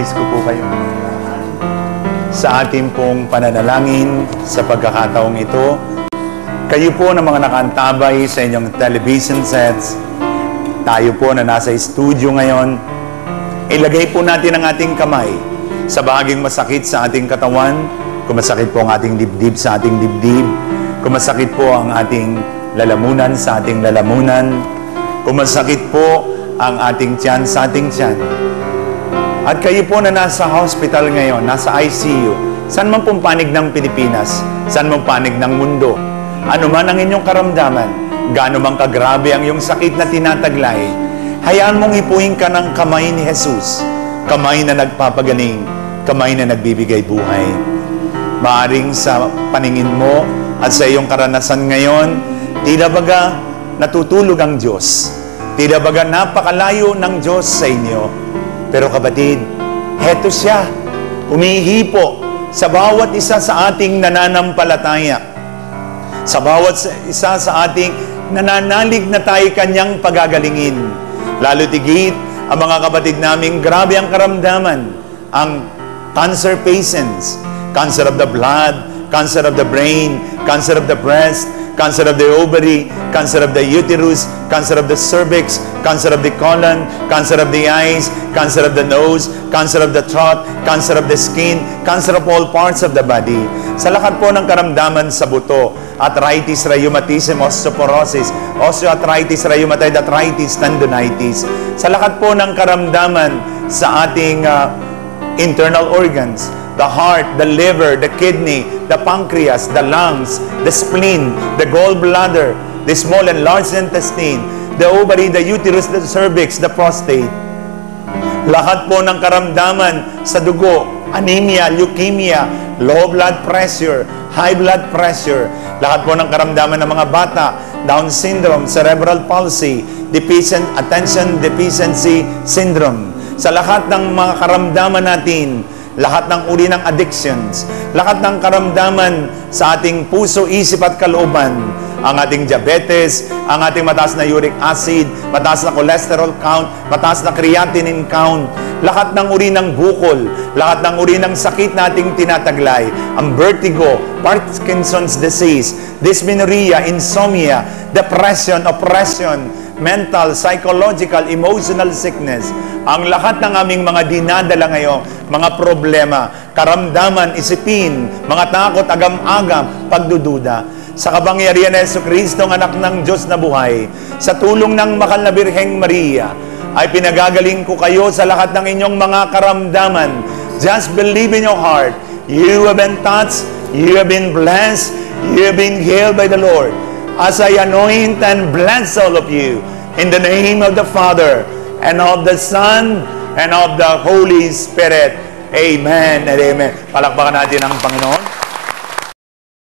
Nais ko po kayo sa ating pong pananalangin sa pagkakataong ito. Kayo po na mga nakantabay sa inyong television sets, tayo po na nasa studio ngayon, ilagay po natin ang ating kamay sa bahaging masakit sa ating katawan. Kung masakit po ang ating dibdib sa ating dibdib, kung masakit po ang ating lalamunan sa ating lalamunan, kung masakit po ang ating tiyan sa ating tiyan. At kayo po na nasa hospital ngayon, nasa ICU, saan man pong panig ng Pilipinas, saan man panig ng mundo, ano man ang inyong karamdaman, gaano man kagrabe ang iyong sakit na tinataglay, hayaan mong ipuin ka ng kamay ni Jesus, kamay na nagpapagaling, kamay na nagbibigay buhay. Maaring sa paningin mo at sa iyong karanasan ngayon, tila baga natutulog ang Diyos, tila baga napakalayo ng Diyos sa inyo. Pero kapatid, heto siya, humihipo sa bawat isa sa ating nananampalataya, sa bawat isa sa ating nananalig na tayo kanyang pagagalingin. Lalo tigit ang mga kapatid naming grabe ang karamdaman, ang cancer patients, cancer of the blood, cancer of the brain, cancer of the breast, cancer of the ovary, cancer of the uterus, cancer of the cervix, cancer of the colon, cancer of the eyes, cancer of the nose, cancer of the throat, cancer of the skin, cancer of all parts of the body. Sa lahat po ng karamdaman sa buto, arthritis, rheumatism, osteoporosis, osteoarthritis, rheumatoid arthritis, tendonitis. Sa lahat po ng karamdaman sa ating internal organs, the heart, the liver, the kidney, the pancreas, the lungs, the spleen, the gallbladder, the small and large intestine, the ovary, the uterus, the cervix, the prostate. Lahat po ng karamdaman sa dugo, anemia, leukemia, low blood pressure, high blood pressure, lahat po ng karamdaman ng mga bata, Down syndrome, cerebral palsy, attention deficiency syndrome. Sa lahat ng mga karamdaman natin, lahat ng uri ng addictions, lahat ng karamdaman sa ating puso, isip at kalooban, ang ating diabetes, ang ating mataas na uric acid, mataas na cholesterol count, mataas na creatinine count, lahat ng uri ng bukol, lahat ng uri ng sakit na ating tinataglay, ang vertigo, Parkinson's disease, dysmenorrhea, insomnia, depression, oppression, mental, psychological, emotional sickness, ang lahat ng aming mga dinadala ngayon, mga problema, karamdaman, isipin, mga takot, agam-agam, pagdududa, sa kapangyarihan ni Jesucristo, ang anak ng Diyos na buhay, sa tulong ng Mahal na Birheng Maria, ay pinagagaling ko kayo sa lahat ng inyong mga karamdaman. Just believe in your heart. You have been touched, you have been blessed, you have been healed by the Lord. As I anoint and bless all of you, in the name of the Father, and of the Son, and of the Holy Spirit. Amen and amen. Palakpakan natin ang Panginoon.